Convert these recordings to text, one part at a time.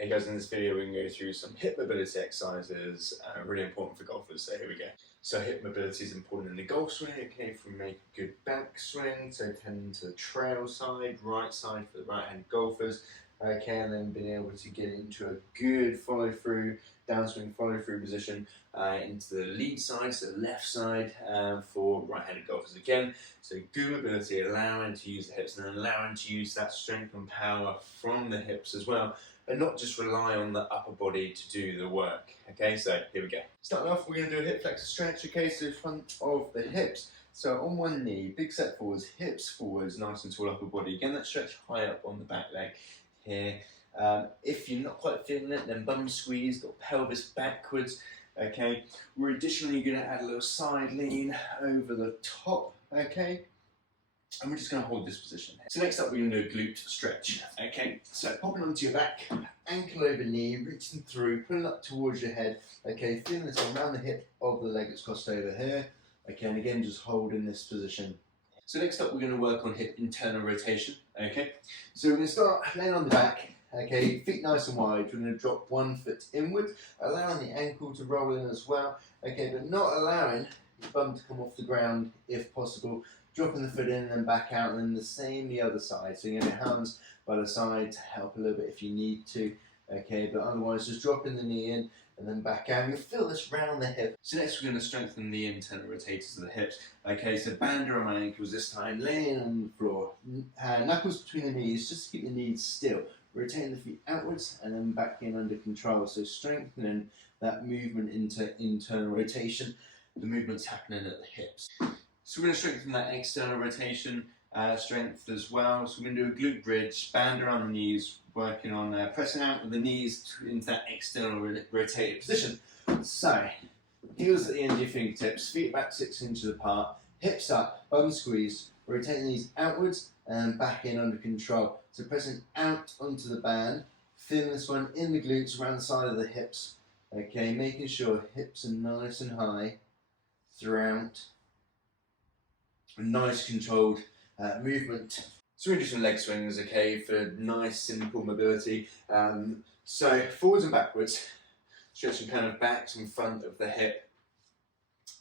Hey guys, in this video we're going to go through some hip mobility exercises, really important for golfers, so here we go. So hip mobility is important in the golf swing, okay, if we make a good back swing, so tend to the trail side, right side for the right hand golfers, okay, and then being able to get into a good follow through, downswing follow through position into the lead side, so the left side for right handed golfers again. So good mobility, allowing to use the hips and then allowing to use that strength and power from the hips as well, and not just rely on the upper body to do the work. Okay, so here we go. Starting off, we're going to do a hip flexor stretch, okay, so front of the hips. So on one knee, big step forwards, hips forwards, nice and tall upper body. Again, that stretch high up on the back leg here. If you're not quite feeling it, then bum squeeze, got pelvis backwards. Okay, we're additionally going to add a little side lean over the top, okay? And we're just going to hold this position. So next up, we're going to do a glute stretch. Okay, so popping onto your back, ankle over knee, reaching through, pulling up towards your head. Okay, feeling this around the hip of the leg that's crossed over here. Okay, and again, just holding this position. So next up, we're going to work on hip internal rotation. Okay, so we're going to start laying on the back. Okay, feet nice and wide. We're going to drop one foot inward, allowing the ankle to roll in as well. Okay, but not allowing your bum to come off the ground if possible. Dropping the foot in and then back out, and then the same the other side. So you have your hands by the side to help a little bit if you need to. Okay, but otherwise just dropping the knee in and then back out. You'll feel this round the hip. So next we're going to strengthen the internal rotators of the hips. Okay, so band around my ankles this time, laying on the floor. Knuckles between the knees, just to keep the knees still. Rotating the feet outwards and then back in under control. So strengthening that movement into internal rotation. The movement's happening at the hips. So we're going to strengthen that external rotation strength as well. So we're going to do a glute bridge, band around the knees, working on pressing out with the knees into that external rotated position. So heels at the end of your fingertips, feet back 6 inches apart, hips up, bum squeeze, rotating the knees outwards and back in under control. So pressing out onto the band, feeling this one in the glutes around the side of the hips. Okay, making sure hips are nice and high throughout. A nice controlled movement. So we're going to do some leg swings, okay, for nice simple mobility. So forwards and backwards, stretching kind of back to front of the hip.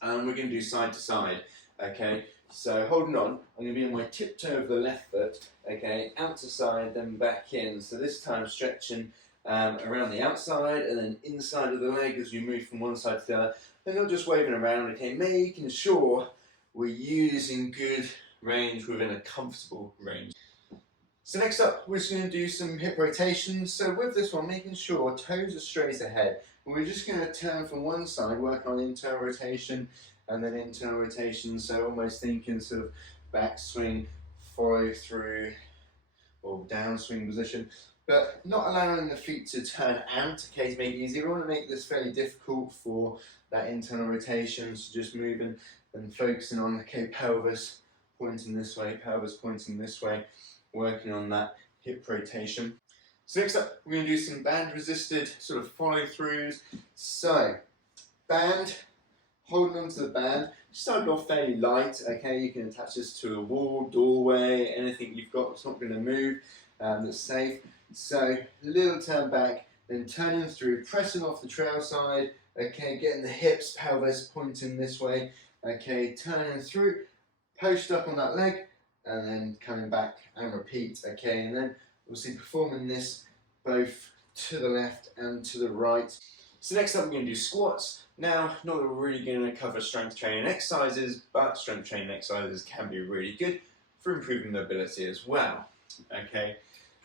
And we're going to do side to side, okay. So holding on, I'm going to be on my tiptoe of the left foot, okay, out to side, then back in. So this time stretching around the outside and then inside of the leg as we move from one side to the other. And not just waving around, okay, making sure we're using good range within a comfortable range. So next up, we're just going to do some hip rotations. So with this one, making sure toes are straight ahead. We're just going to turn from one side, work on internal rotation and then internal rotation. So almost thinking sort of back swing, follow through, or downswing position. But not allowing the feet to turn out, okay, to make it easy. We want to make this fairly difficult for that internal rotation. So just moving and focusing on, okay, pelvis pointing this way, pelvis pointing this way, working on that hip rotation. So next up, we're going to do some band resisted sort of follow throughs. So band, holding onto the band, started off fairly light, okay, you can attach this to a wall, doorway, anything you've got that's not going to move, that's safe. So little turn back, then turning through, pressing off the trail side, okay, getting the hips, pelvis pointing this way, okay, turning through, post up on that leg, and then coming back and repeat, okay, and then obviously performing this both to the left and to the right. So next up we're going to do squats. Now, not that we're really going to cover strength training exercises, but strength training exercises can be really good for improving mobility as well, okay.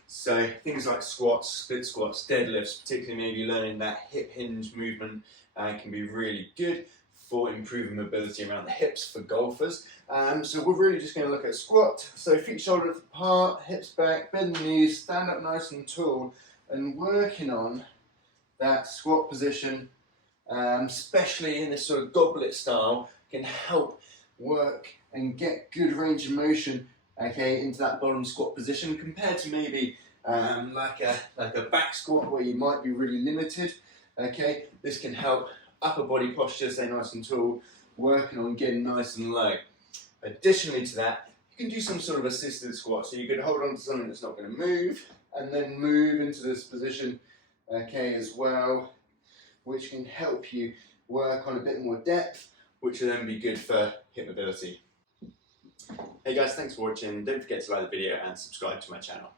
So things like squats, split squats, deadlifts, particularly maybe learning that hip hinge movement can be really good for improving mobility around the hips for golfers. So we're really just going to look at squat. So feet shoulders apart, hips back, bend the knees, stand up nice and tall, and working on that squat position, especially in this sort of goblet style, can help work and get good range of motion, okay, into that bottom squat position compared to maybe like a back squat where you might be really limited. Okay, this can help upper body posture stay nice and tall, working on getting nice and low. Additionally to that, you can do some sort of assisted squat. So you could hold on to something that's not going to move and then move into this position okay, as well, which can help you work on a bit more depth, which will then be good for hip mobility. Hey guys, thanks for watching. Don't forget to like the video and subscribe to my channel.